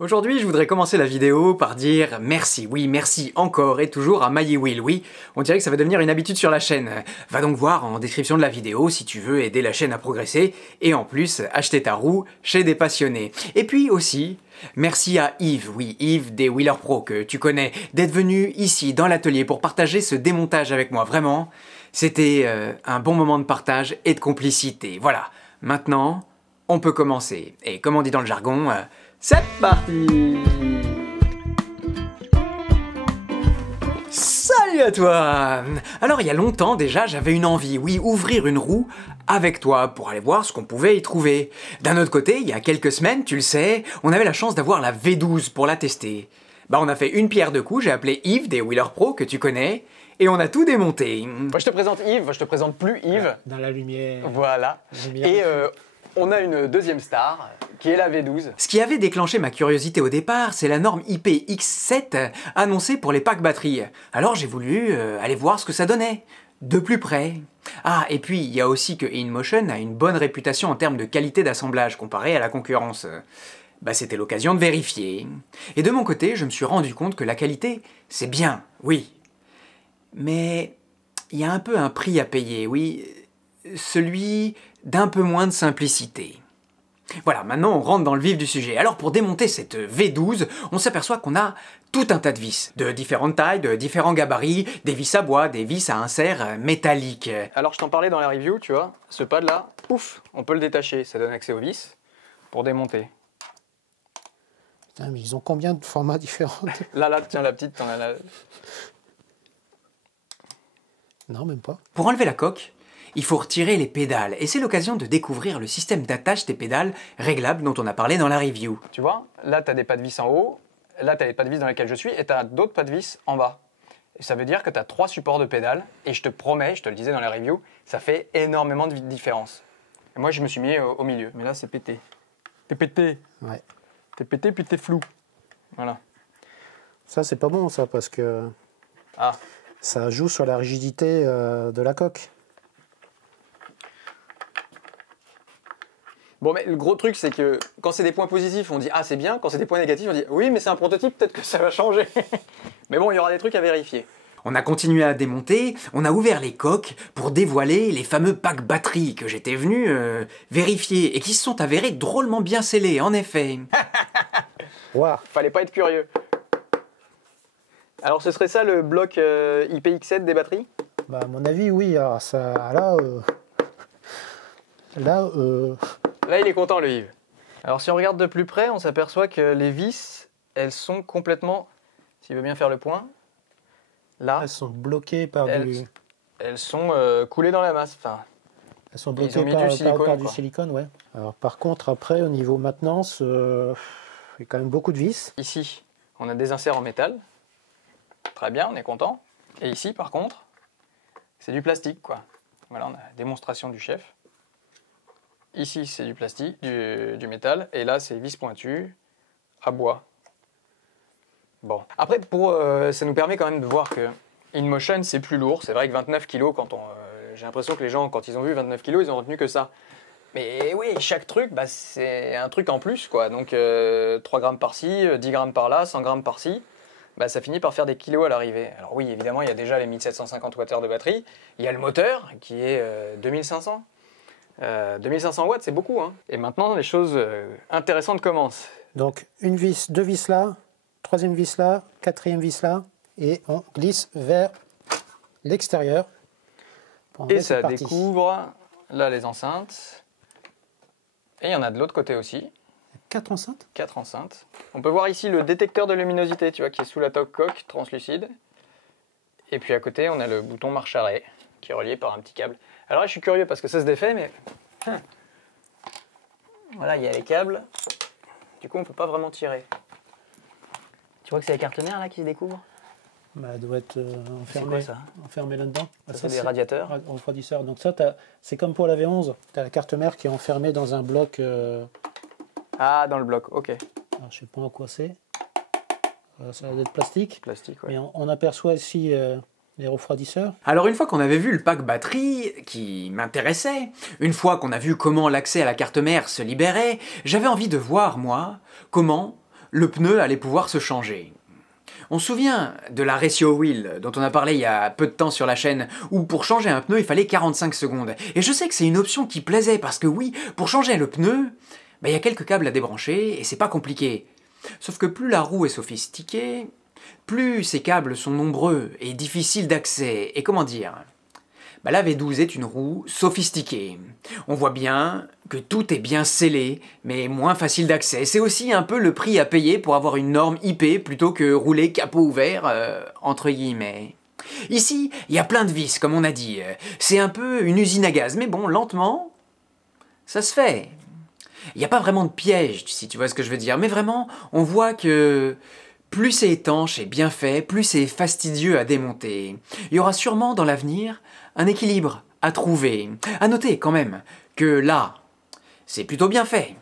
Aujourd'hui, je voudrais commencer la vidéo par dire merci, oui, merci encore et toujours à MyWheel, oui, on dirait que ça va devenir une habitude sur la chaîne. Va donc voir en description de la vidéo si tu veux aider la chaîne à progresser et en plus acheter ta roue chez des passionnés. Et puis aussi, merci à Yves, oui, Yves des Wheeler Pro que tu connais, d'être venu ici dans l'atelier pour partager ce démontage avec moi, vraiment. C'était un bon moment de partage et de complicité. Voilà, maintenant, on peut commencer. Et comme on dit dans le jargon, c'est parti! Salut à toi! Alors il y a longtemps déjà, j'avais une envie, oui, ouvrir une roue avec toi pour aller voir ce qu'on pouvait y trouver. D'un autre côté, il y a quelques semaines, tu le sais, on avait la chance d'avoir la V12 pour la tester. Bah on a fait une pierre deux coups, j'ai appelé Yves des Wheeler Pro que tu connais, et on a tout démonté. Moi je te présente Yves, je te présente plus Yves. Dans la lumière. Voilà. Et on a une deuxième star, qui est la V12. Ce qui avait déclenché ma curiosité au départ, c'est la norme IPX7 annoncée pour les packs batteries. Alors j'ai voulu aller voir ce que ça donnait, de plus près. Ah, et puis il y a aussi que InMotion a une bonne réputation en termes de qualité d'assemblage comparée à la concurrence. Bah c'était l'occasion de vérifier. Et de mon côté, je me suis rendu compte que la qualité, c'est bien, oui. Mais il y a un peu un prix à payer, oui. Celui d'un peu moins de simplicité. Voilà, maintenant on rentre dans le vif du sujet. Alors pour démonter cette V12, on s'aperçoit qu'on a tout un tas de vis, de différentes tailles, de différents gabarits, des vis à bois, des vis à insert métalliques. Alors je t'en parlais dans la review, tu vois, ce pad là, pouf, on peut le détacher, ça donne accès aux vis pour démonter. Putain, mais ils ont combien de formats différents? Là, tiens la petite, t'en as là. Non, même pas. Pour enlever la coque, il faut retirer les pédales, et c'est l'occasion de découvrir le système d'attache des pédales réglables dont on a parlé dans la review. Tu vois, là t'as des pas de vis en haut, là t'as les pas de vis dans lesquels je suis, et t'as d'autres pas de vis en bas. Et ça veut dire que t'as 3 supports de pédales, et je te promets, je te le disais dans la review, ça fait énormément de différence. Et moi je me suis mis au milieu, mais là c'est pété. T'es pété. Ouais. T'es pété puis t'es flou. Voilà. Ça, c'est pas bon, ça, parce que Ah. ça joue sur la rigidité de la coque. Bon, mais le gros truc, c'est que quand c'est des points positifs, on dit ah c'est bien. Quand c'est des points négatifs, on dit oui, mais c'est un prototype, peut-être que ça va changer. Mais bon, il y aura des trucs à vérifier. On a continué à démonter, on a ouvert les coques pour dévoiler les fameux packs batteries que j'étais venu vérifier et qui se sont avérés drôlement bien scellés, en effet. Waouh. Fallait pas être curieux. Alors ce serait ça le bloc IPX7 des batteries? Bah, à mon avis, oui. Alors, ça, là, Là, il est content, le Yves. Alors si on regarde de plus près, on s'aperçoit que les vis, elles sont complètement, s'il veut bien faire le point, là, elles sont bloquées par elles sont coulées dans la masse. Enfin, elles sont ils bloquées ont mis du silicone, par du quoi. silicone, ouais. Alors, par contre, après, au niveau maintenance, il y a quand même beaucoup de vis. ici, on a des inserts en métal. Très bien, on est content. Et ici, par contre, c'est du plastique, quoi. Voilà, on a la démonstration du chef. Ici, c'est du plastique, du métal. Et là, c'est vis pointues à bois. Bon. Après, ça nous permet quand même de voir que InMotion, c'est plus lourd. C'est vrai que 29 kg, j'ai l'impression que les gens, quand ils ont vu 29 kg, ils ont retenu que ça. Mais oui, chaque truc, bah, c'est un truc en plus, quoi. Donc 3 grammes par-ci, 10 grammes par-là, 100 grammes par-ci. Bah, ça finit par faire des kilos à l'arrivée. Alors oui, évidemment, il y a déjà les 1750 Wh de batterie. Il y a le moteur qui est 2500. 2500 watts, c'est beaucoup, hein. Et maintenant, les choses intéressantes commencent. Donc, une vis, 2 vis là, 3e vis là, 4e vis là, et on glisse vers l'extérieur. Et ça découvre, là, les enceintes. Et il y en a de l'autre côté aussi. 4 enceintes? 4 enceintes. On peut voir ici le détecteur de luminosité, tu vois, qui est sous la coque translucide. Et puis à côté, on a le bouton marche-arrêt, qui est relié par un petit câble. Alors là, je suis curieux parce que ça se défait, mais... Voilà, il y a les câbles. Du coup, on ne peut pas vraiment tirer. Tu vois que c'est la carte mère, là, qui se découvre? Bah, elle doit être enfermée. C'est quoi, ça? Enfermée là-dedans. Ça, c'est des radiateurs. Refroidisseur. Donc ça, c'est comme pour la V11. Tu as la carte mère qui est enfermée dans un bloc. Ah, dans le bloc, ok. Alors, je ne sais pas en quoi c'est. Ça va être plastique. Plastique, ouais. Mais on aperçoit ici les refroidisseurs. Alors une fois qu'on avait vu le pack batterie, qui m'intéressait, une fois qu'on a vu comment l'accès à la carte mère se libérait, j'avais envie de voir, moi, comment le pneu allait pouvoir se changer. On se souvient de la Ratio Wheel dont on a parlé il y a peu de temps sur la chaîne, où pour changer un pneu il fallait 45 secondes. Et je sais que c'est une option qui plaisait parce que oui, pour changer le pneu, il y a quelques câbles à débrancher et c'est pas compliqué. Sauf que plus la roue est sophistiquée, plus ces câbles sont nombreux et difficiles d'accès. Et comment dire ? La V12 est une roue sophistiquée. On voit bien que tout est bien scellé, mais moins facile d'accès. C'est aussi un peu le prix à payer pour avoir une norme IP plutôt que rouler capot ouvert, entre guillemets. Ici, il y a plein de vis, comme on a dit. C'est un peu une usine à gaz, mais bon, lentement, ça se fait. Il n'y a pas vraiment de piège, si tu vois ce que je veux dire, mais vraiment, on voit que plus c'est étanche et bien fait, plus c'est fastidieux à démonter. Il y aura sûrement dans l'avenir un équilibre à trouver. À noter quand même que là, c'est plutôt bien fait.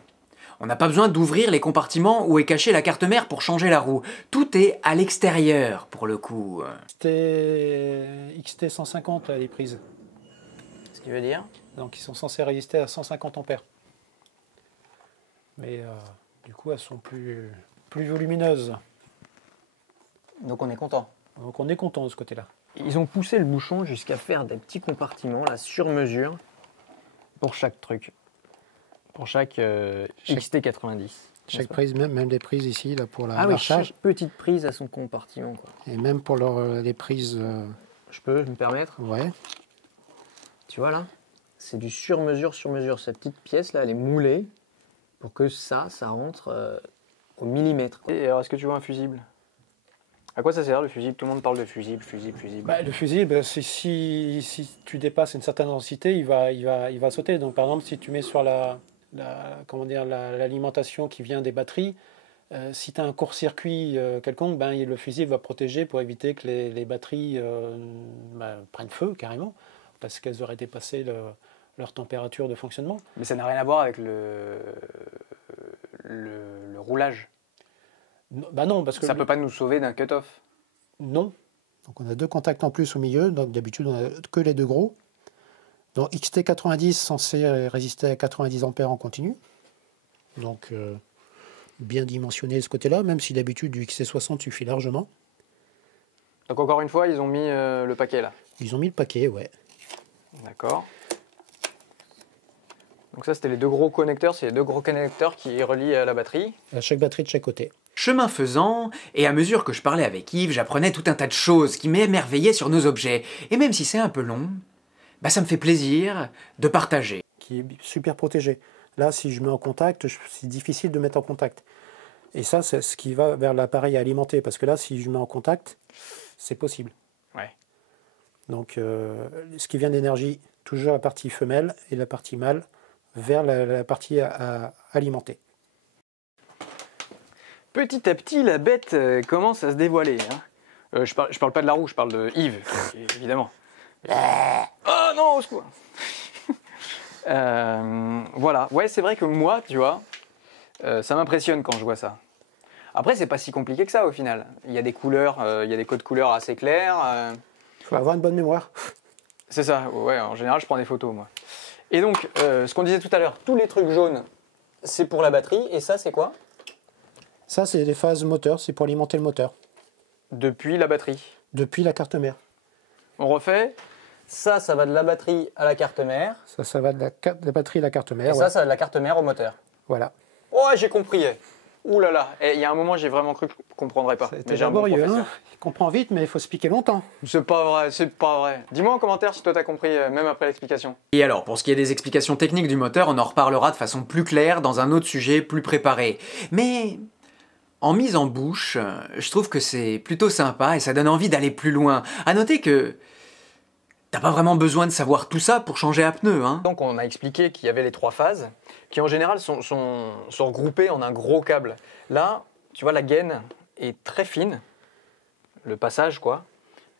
On n'a pas besoin d'ouvrir les compartiments où est cachée la carte mère pour changer la roue. Tout est à l'extérieur pour le coup. C'était XT 150 là, les prises. Ce qui veut dire? Donc ils sont censés résister à 150 ampères. Mais du coup elles sont plus volumineuses. Donc on est content. Donc on est content de ce côté-là. Ils ont poussé le bouchon jusqu'à faire des petits compartiments là, sur mesure pour chaque truc. Pour chaque XT90. Chaque prise, même les prises ici là, pour oui, l'archage. chaque petite prise a son compartiment, quoi. Et même pour les prises... Je peux me permettre? Ouais. Tu vois là? C'est du sur-mesure, sur-mesure. Cette petite pièce là, elle est moulée pour que ça rentre au millimètre, quoi. Et alors, est-ce que tu vois un fusible? À quoi ça sert le fusible? Tout le monde parle de fusible. Le fusible, si tu dépasses une certaine densité, il va sauter. Donc par exemple, si tu mets sur l'alimentation qui vient des batteries, si tu as un court-circuit quelconque, le fusible va protéger pour éviter que les batteries prennent feu carrément, parce qu'elles auraient dépassé leur température de fonctionnement. Mais ça n'a rien à voir avec le roulage. Non, parce que... Ça ne peut pas nous sauver d'un cut-off. Non. Donc on a deux contacts en plus au milieu, donc d'habitude on n'a que les deux gros. Donc XT90 censé résister à 90 ampères en continu. Donc bien dimensionné de ce côté-là, même si d'habitude du XT60 suffit largement. Donc encore une fois, ils ont mis le paquet là. Ils ont mis le paquet, ouais. D'accord. Donc ça c'était les deux gros connecteurs, c'est les deux gros connecteurs qui relient à la batterie. À chaque batterie de chaque côté. Chemin faisant, et à mesure que je parlais avec Yves, j'apprenais tout un tas de choses qui m'émerveillaient sur nos objets. Et même si c'est un peu long, ça me fait plaisir de partager. Qui est super protégé. Là, si je mets en contact, c'est difficile de mettre en contact. Et ça, c'est ce qui va vers l'appareil à alimenter. Parce que là, si je mets en contact, c'est possible. Ouais. Donc, ce qui vient d'énergie, toujours la partie femelle et la partie mâle, vers la partie à alimenter. Petit à petit, la bête commence à se dévoiler. Hein. Je parle pas de la roue, je parle de Yves, évidemment. Oh non, au secours. Voilà, ouais, c'est vrai que moi, tu vois, ça m'impressionne quand je vois ça. Après, c'est pas si compliqué que ça au final. Il y a des couleurs, il y a des codes couleurs assez clairs. Il faut avoir une bonne mémoire. C'est ça, ouais, en général, je prends des photos, moi. Et donc, ce qu'on disait tout à l'heure, tous les trucs jaunes, c'est pour la batterie, et ça, c'est quoi? Ça, c'est les phases moteur, c'est pour alimenter le moteur. Depuis la batterie. Depuis la carte mère. On refait. Ça va de la batterie à la carte mère. Ça va de la batterie à la carte mère. Et ça va de la carte mère au moteur. Voilà. Oh, j'ai compris. Ouh là là. Il y a un moment, j'ai vraiment cru que je ne comprendrais pas. C'était laborieux, hein. Il comprend vite, mais il faut se piquer longtemps. C'est pas vrai, c'est pas vrai. Dis-moi en commentaire si toi t'as compris, même après l'explication. Et alors, pour ce qui est des explications techniques du moteur, on en reparlera de façon plus claire dans un autre sujet plus préparé. Mais... en mise en bouche, je trouve que c'est plutôt sympa et ça donne envie d'aller plus loin. À noter que t'as pas vraiment besoin de savoir tout ça pour changer un pneu, hein. Donc on a expliqué qu'il y avait les trois phases, qui en général sont regroupées en un gros câble. Là, tu vois, la gaine est très fine, le passage quoi.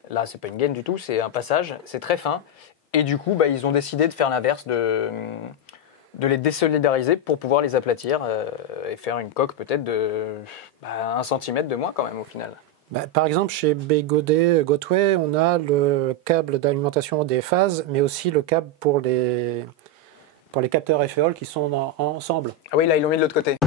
Là, c'est pas une gaine du tout, c'est un passage, c'est très fin. Et du coup, ils ont décidé de faire l'inverse, de les désolidariser pour pouvoir les aplatir et faire une coque peut-être de 1 cm de moins quand même au final. Par exemple, chez Begaudet Gotway, on a le câble d'alimentation des phases, mais aussi le câble pour les capteurs FEOL qui sont ensemble. Ah oui, là ils l'ont mis de l'autre côté.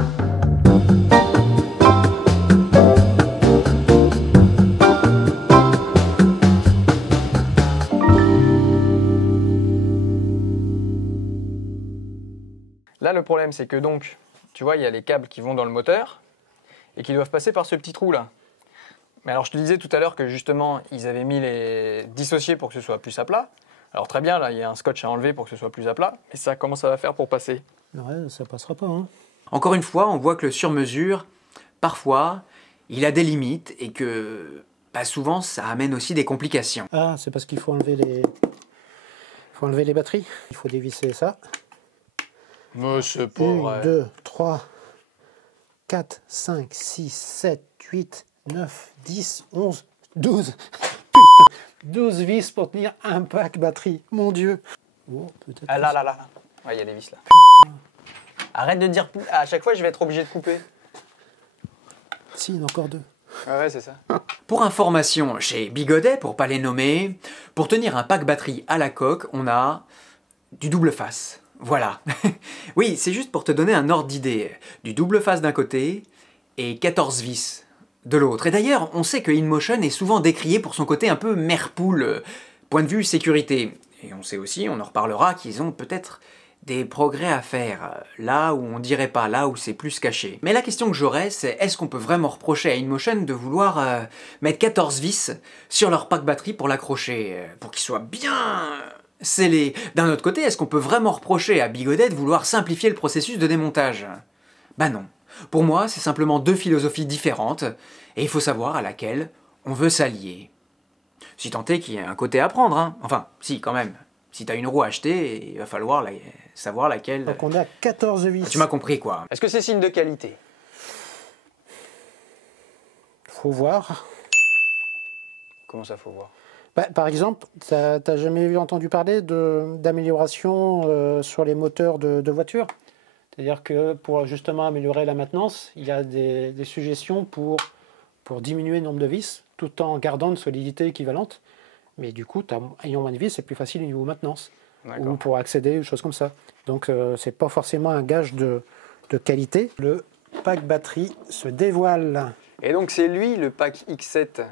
Là, le problème, c'est que donc, tu vois, il y a les câbles qui vont dans le moteur et qui doivent passer par ce petit trou-là. Mais alors, je te disais tout à l'heure que justement, ils avaient mis les dissociés pour que ce soit plus à plat. Alors, très bien, là, il y a un scotch à enlever pour que ce soit plus à plat. Et ça, comment ça va faire pour passer? Ouais, ça passera pas. Hein. Encore une fois, on voit que le sur-mesure, parfois, il a des limites et que souvent, ça amène aussi des complications. Ah, c'est parce qu'il faut enlever les batteries. Il faut dévisser ça. Mais c'est pas 1, vrai. 2, 3, 4, 5, 6, 7, 8, 9, 10, 11, 12. Putain, 12 vis pour tenir un pack batterie. Mon Dieu. Oh, peut-être Ah que là, là, là. Ouais, il y a les vis là. Arrête de dire... À chaque fois, je vais être obligé de couper. Si, il y en a encore 2. Ouais, c'est ça. Pour information, chez Bigodet, pour pas les nommer, pour tenir un pack batterie à la coque, on a du double face. Voilà. Oui, c'est juste pour te donner un ordre d'idée. Du double face d'un côté et 14 vis de l'autre. Et d'ailleurs, on sait que InMotion est souvent décrié pour son côté un peu mère-poule, point de vue sécurité. Et on sait aussi, on en reparlera, qu'ils ont peut-être des progrès à faire, là où on dirait pas, là où c'est plus caché. Mais la question que j'aurais, c'est est-ce qu'on peut vraiment reprocher à InMotion de vouloir mettre 14 vis sur leur pack batterie pour l'accrocher, pour qu'il soit bien scellé? D'un autre côté, est-ce qu'on peut vraiment reprocher à Bigodet de vouloir simplifier le processus de démontage? Bah non. Pour moi, c'est simplement deux philosophies différentes, et il faut savoir à laquelle on veut s'allier. Si tant est qu'il y a un côté à prendre, hein. Enfin, si, quand même. Si t'as une roue à acheter, il va falloir savoir laquelle... Donc on a 14 vis. Tu m'as compris, quoi. Est-ce que c'est signe de qualité? Faut voir. Comment ça, faut voir? Bah, par exemple, t'as jamais entendu parler d'amélioration sur les moteurs de voitures? C'est-à-dire que pour justement améliorer la maintenance, il y a des suggestions pour diminuer le nombre de vis, tout en gardant une solidité équivalente. Mais du coup, ayant moins de vis, c'est plus facile au niveau maintenance. Ou pour accéder, des choses comme ça. Donc, c'est pas forcément un gage de qualité. Le pack batterie se dévoile. Et donc, c'est lui, le pack X7.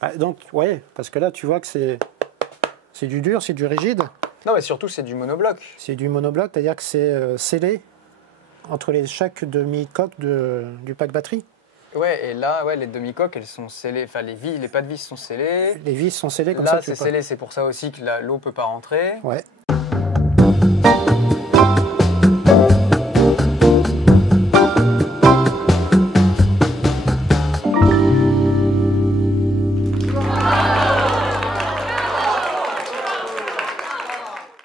Ah, donc, ouais, parce que là, tu vois que c'est du dur, c'est du rigide. Non, mais surtout, c'est du monobloc. C'est du monobloc, c'est-à-dire que c'est scellé entre chaque demi-coque du pack batterie. Ouais, et là, ouais, les demi-coques, elles sont scellées. Enfin, les pas de vis sont scellées. Les vis sont scellées comme là, ça. Là, c'est scellé, c'est pour ça aussi que l'eau peut pas rentrer. Ouais.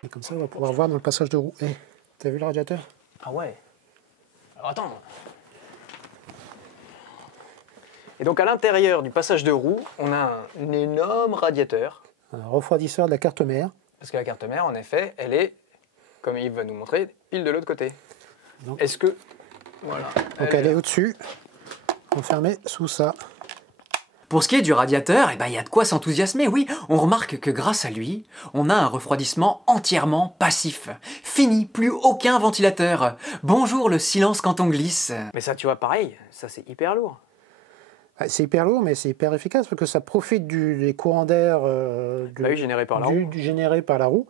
Et comme ça, on va pouvoir voir dans le passage de roue. Hey, t'as vu le radiateur? Ah ouais. Alors attends. Et donc à l'intérieur du passage de roue, on a un énorme radiateur. Un refroidisseur de la carte mère. Parce que la carte mère, en effet, elle est, comme Yves va nous montrer, pile de l'autre côté. Est-ce que... Voilà. Donc elle est au-dessus, enfermée sous ça. Pour ce qui est du radiateur, il y a de quoi s'enthousiasmer, oui. On remarque que grâce à lui, on a un refroidissement entièrement passif. Fini, plus aucun ventilateur. Bonjour le silence quand on glisse. Mais ça, tu vois, pareil, ça c'est hyper lourd. C'est hyper lourd, mais c'est hyper efficace parce que ça profite des courants d'air générés par la roue. Générés par la roue.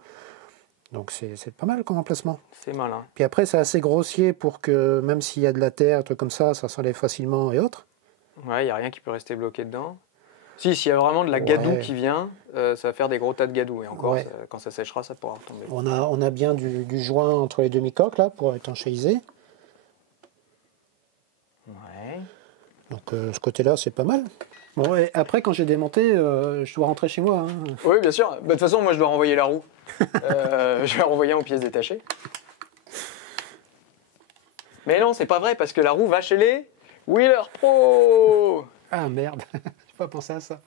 Donc c'est pas mal comme emplacement. C'est malin. Puis après, c'est assez grossier pour que même s'il y a de la terre, un truc comme ça s'enlève facilement et autres. Ouais, il n'y a rien qui peut rester bloqué dedans. Si, s'il y a vraiment de la gadoue qui vient, ça va faire des gros tas de gadoue. Et encore, quand ça séchera, ça pourra retomber. On a bien du joint entre les demi-coques là pour étanchéiser. Ouais. Donc ce côté-là, c'est pas mal. Bon, et après, quand j'ai démonté, je dois rentrer chez moi. Hein. Oui, bien sûr. De toute façon, moi, je dois renvoyer la roue. Je vais renvoyer aux pièces détachées. Mais non, c'est pas vrai, parce que la roue va chez les Wheeler Pro. Ah merde, j'ai pas pensé à ça.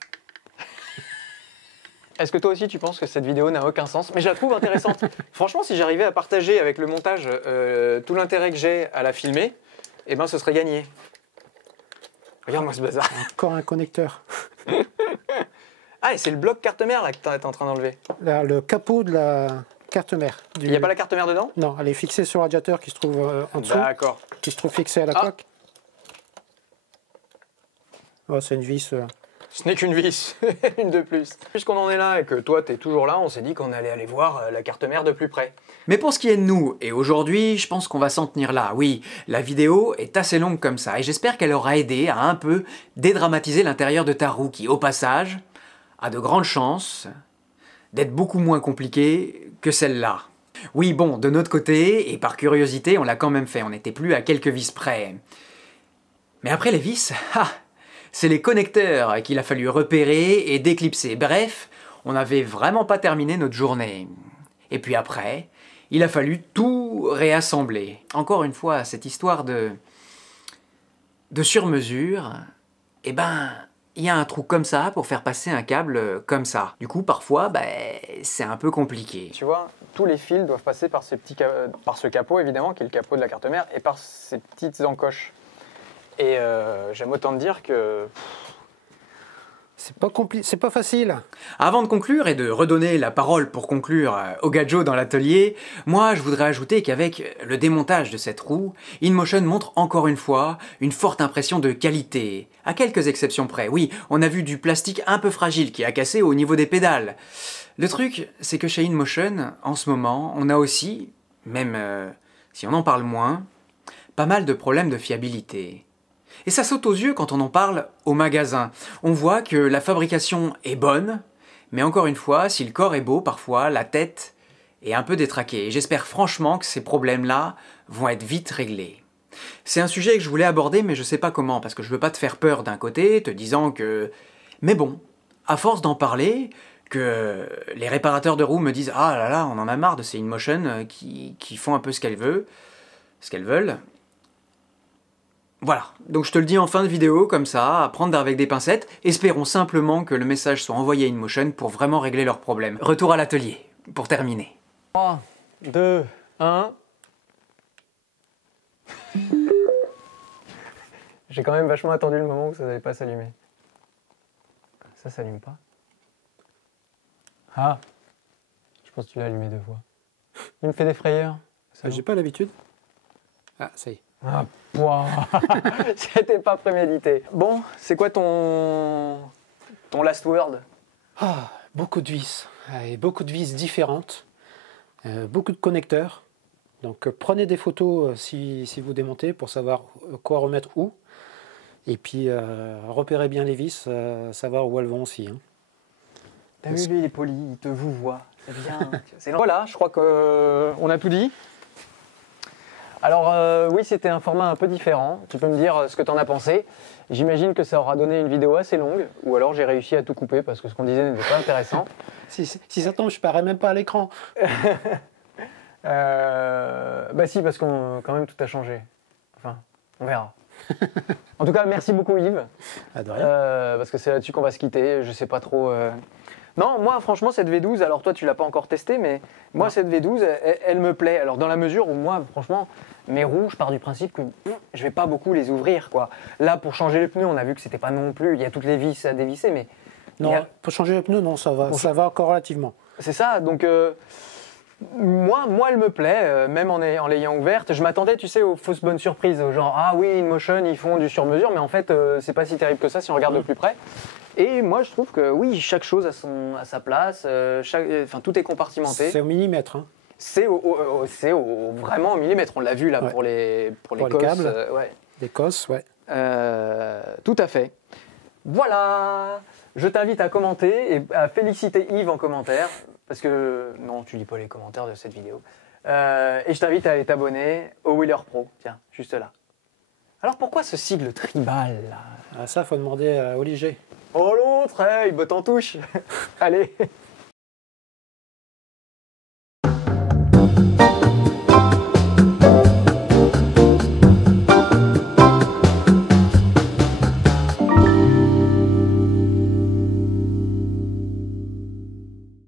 Est-ce que toi aussi, tu penses que cette vidéo n'a aucun sens? Mais je la trouve intéressante. Franchement, si j'arrivais à partager avec le montage tout l'intérêt que j'ai à la filmer, eh ben, ce serait gagné. Regarde-moi ce bazar. Encore un connecteur. Ah, et c'est le bloc carte mère là que tu es en train d'enlever. Le capot de la carte mère. Il n'y a pas la carte mère dedans? Non, elle est fixée sur le radiateur qui se trouve en dessous. D'accord. Qui se trouve fixé à la coque. Oh, c'est une vis Ce n'est qu'une vis, une de plus. Puisqu'on en est là et que toi t'es toujours là, on s'est dit qu'on allait aller voir la carte mère de plus près. Mais pour ce qui est de nous, et aujourd'hui, je pense qu'on va s'en tenir là. Oui, la vidéo est assez longue comme ça, et j'espère qu'elle aura aidé à un peu dédramatiser l'intérieur de ta roue, qui, au passage, a de grandes chances d'être beaucoup moins compliquée que celle-là. Oui, bon, de notre côté, et par curiosité, on l'a quand même fait, on n'était plus à quelques vis près. Mais après les vis, c'est les connecteurs qu'il a fallu repérer et déclipser. Bref, on n'avait vraiment pas terminé notre journée. Et puis après, il a fallu tout réassembler. Encore une fois, cette histoire de sur-mesure, eh ben, il y a un trou comme ça pour faire passer un câble comme ça. Du coup, parfois, c'est un peu compliqué. Tu vois, tous les fils doivent passer par ce capot, évidemment, qui est le capot de la carte mère, et par ces petites encoches. Et j'aime autant te dire que... C'est pas facile. Avant de conclure et de redonner la parole pour conclure au Gadjo dans l'atelier, moi je voudrais ajouter qu'avec le démontage de cette roue, InMotion montre encore une fois une forte impression de qualité. À quelques exceptions près, oui, on a vu du plastique un peu fragile qui a cassé au niveau des pédales. Le truc, c'est que chez InMotion, en ce moment, on a aussi, même si on en parle moins, pas mal de problèmes de fiabilité. Et ça saute aux yeux quand on en parle au magasin. On voit que la fabrication est bonne, mais encore une fois, si le corps est beau, parfois la tête est un peu détraquée. Et j'espère franchement que ces problèmes-là vont être vite réglés. C'est un sujet que je voulais aborder, mais je sais pas comment, parce que je veux pas te faire peur d'un côté, te disant que... Mais bon, à force d'en parler, que les réparateurs de roues me disent « Ah là là, on en a marre de ces InMotion qui font un peu ce qu'elles veulent. » Voilà, donc je te le dis en fin de vidéo, comme ça, à prendre avec des pincettes. Espérons simplement que le message soit envoyé à InMotion pour vraiment régler leurs problèmes. Retour à l'atelier, pour terminer. 3, 2, 1... J'ai quand même vachement attendu le moment où ça n'allait pas s'allumer. Ça s'allume pas. Ah, je pense que tu l'as allumé 2 fois. Il me fait des frayeurs. J'ai pas l'habitude. Ah, ça y est. Ah, wow. C'était pas prémédité. Bon, c'est quoi ton last word? Beaucoup de vis. Et beaucoup de vis différentes. Beaucoup de connecteurs. Donc prenez des photos si vous démontez pour savoir quoi remettre où. Et puis repérez bien les vis, savoir où elles vont aussi. Hein. T'as vu, lui, il est poli, il te vous voit. C'est bien. Voilà, je crois qu'on a tout dit. Alors oui, c'était un format un peu différent. Tu peux me dire ce que tu en as pensé. J'imagine que ça aura donné une vidéo assez longue, ou alors j'ai réussi à tout couper parce que ce qu'on disait n'était pas intéressant. Si ça tombe, je parais même pas à l'écran. Bah si, parce qu'on quand même tout a changé. Enfin, on verra. En tout cas, merci beaucoup Yves. Ah, de rien. Parce que c'est là-dessus qu'on va se quitter. Je sais pas trop. Non, moi franchement cette V12, alors toi tu l'as pas encore testé, mais moi cette V12, elle me plaît. Alors dans la mesure où moi franchement, mes roues, je pars du principe que je vais pas beaucoup les ouvrir quoi. Là pour changer les pneus, on a vu que c'était pas non plus, il y a toutes les vis à dévisser, mais... Non, pour changer les pneus, non, ça va encore relativement. C'est ça, donc moi elle me plaît, même en l'ayant ouverte. Je m'attendais, tu sais, aux fausses bonnes surprises, genre ah oui, InMotion, ils font du sur-mesure, mais en fait c'est pas si terrible que ça si on regarde de plus près. Et moi je trouve que oui, chaque chose a sa place, tout est compartimenté. C'est au millimètre. Hein. C'est vraiment au millimètre, on l'a vu là pour les câbles, ouais. Les cosses, ouais. Tout à fait. Voilà, je t'invite à commenter et à féliciter Yves en commentaire, parce que non, tu lis pas les commentaires de cette vidéo. Et je t'invite à aller t'abonner au Wheeler Pro, tiens, juste là. Alors pourquoi ce sigle tribal là? Ah, ça, faut demander à Olivier. Oh l'autre, hey, il botte en touche. Allez.